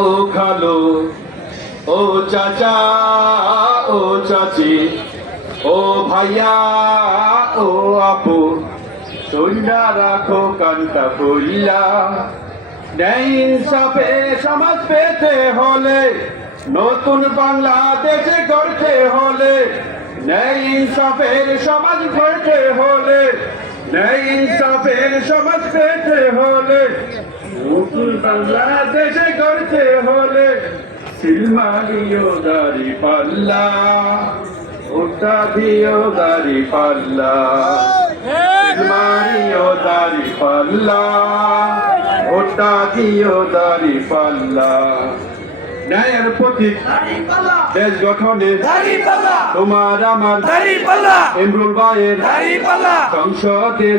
ও খালো, ও চাচা, ও চাচি, ও ভাইয়া, ও আপু, তোমরা রাখো কানটা খুললা। ন্যায় ইনসাফে সমাজ পেতে হলে, নতুন বাংলাদেশ গড়তে হলে, ন্যায় ইনসাফের সমাজ গড়তে হলে, ন্যায় ইনসাফের সমাজ পেতে হলে, নতুন বাংলাদেশ গড়তে হলে, সিলমারিও দাড়ি পাল্লা, ওটা দিও দাড়ি পাল্লা, সিলমারিও দাড়ি পাল্লা, ওটা দিও দাড়ি পাল্লা। ন্যায়ের প্রতীক দেশ গঠনে তোমার আমার ইমরুল ভাইয়ের সংসদে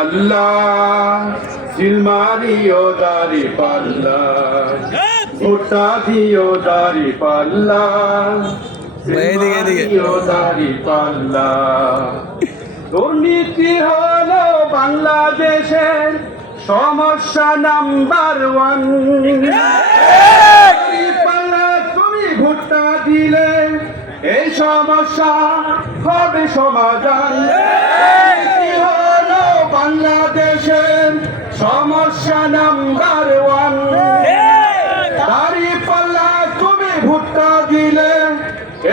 আল্লাহ, সিলমারিও দাড়ি পাল্লা, ওটা দিও দাড়ি পাল্লা, সিলমারিও দাড়ি পাল্লা। দুর্নীতি হলো বাংলাদেশের সমস্যা নাম্বার ওয়ান। তুমি ভোটটা দিলে এই সমস্যা হবে সমাধান। হলো বাংলাদেশের সমস্যা নাম্বার ওয়ান। দাঁড়িপাল্লা তুমি ভোটটা দিলে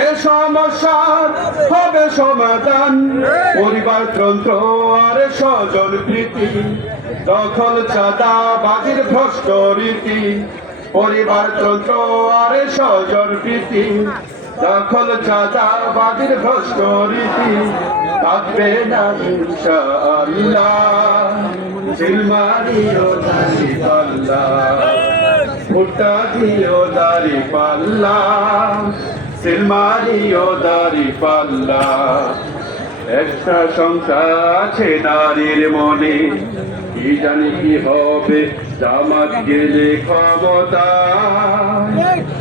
এ সমস্যার হবে সমাধান। পরিবারতন্ত্র আর স্বজন প্রীতি, দখল চাঁদা বাজির ভ্রষ্ট রীতি। পরিবারতন্ত্র আর স্বজন প্রীতি, দখল চাঁদা বাজির ভ্রষ্ট রীতি থাকবে না ইনশাআল্লাহ। সিলমারিও দাড়ি পাল্লা, ভোটটা দিও দাড়ি পাল্লা, সিলমারিও দাড়ি পাল্লা। একটা সংখ্যা আছে নারীর মনে, কি জানি কি হবে জামাত গেলে ক্ষমতা।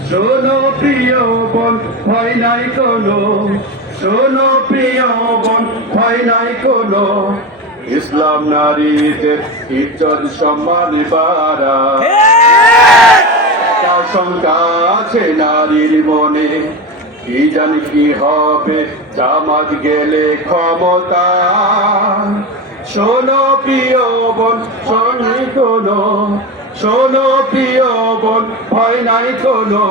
শোনো প্রিয় বোন ভয় নাই কোনো, শোনো প্রিয় বোন ভয় নাই কোনো, ইসলাম নারীদের ইজ্জত সম্মান বাড়ায়। একটা সংখ্যা আছে নারীর মনে, কি জানি কি হবে জামাত গেলে ক্ষমতা। শোনো প্রিয় বোন শোনাই কোনো, শোনো প্রিয় বোন ভয় নাই কোনো,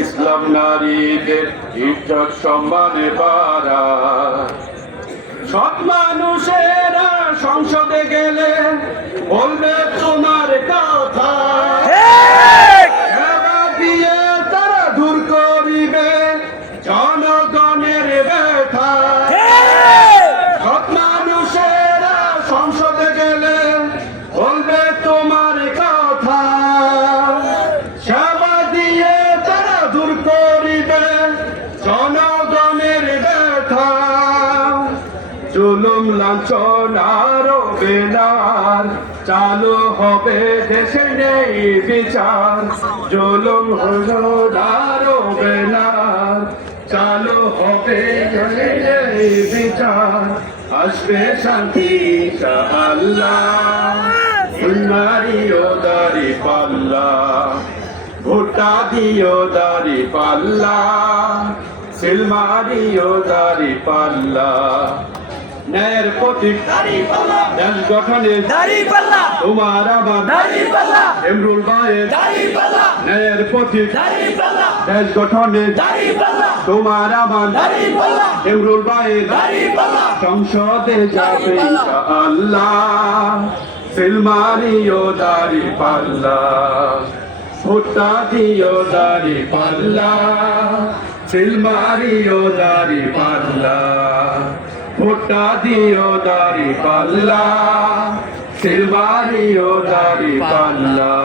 ইসলাম নারীদের ইজ্জত সম্মানে বাড়ায়। সৎ মানুষেরা সংসদে গেলে বলবে তোমার কথা, সেবা দিয়ে তারা দূর করিবে জনগণের ব্যথা। সৎ মানুষেরা সংসদে গেলে বলবে তোমার কথা, সেবা দিয়ে তারা দূর করিবে জনগণের ব্যথা। জুলুম লাঞ্ছন আর বেনার চালু হবে দেশে নেই বিচার। জুলুম আর বেনার চালু হবে দেশে নেই বিচার। আসবে শান্তি ইনশাআল্লাহ। সিলমারিও দাড়ি পাল্লা, ভোটটা দিও দাড়ি পাল্লা, সিলমারিও দাড়ি পাল্লা। ন্যায়ের প্রতীক দেশ গঠনে তোমার আমার ইমরুল ভাইয়ের ন্যায়ের প্রতীক দেশ গঠনে তোমার আমার ইমরুল ভাইয়ের সংসদে যাবে ইনশাআল্লাহ। সিলমারিও দাড়ি পাল্লা, ভোটটা দিও দাড়ি পাল্লা, সিলমারিও দাড়ি পাল্লা, ভোটটা দিও দাড়ি পাল্লা, সিলমারিও দাড়ি পাল্লা।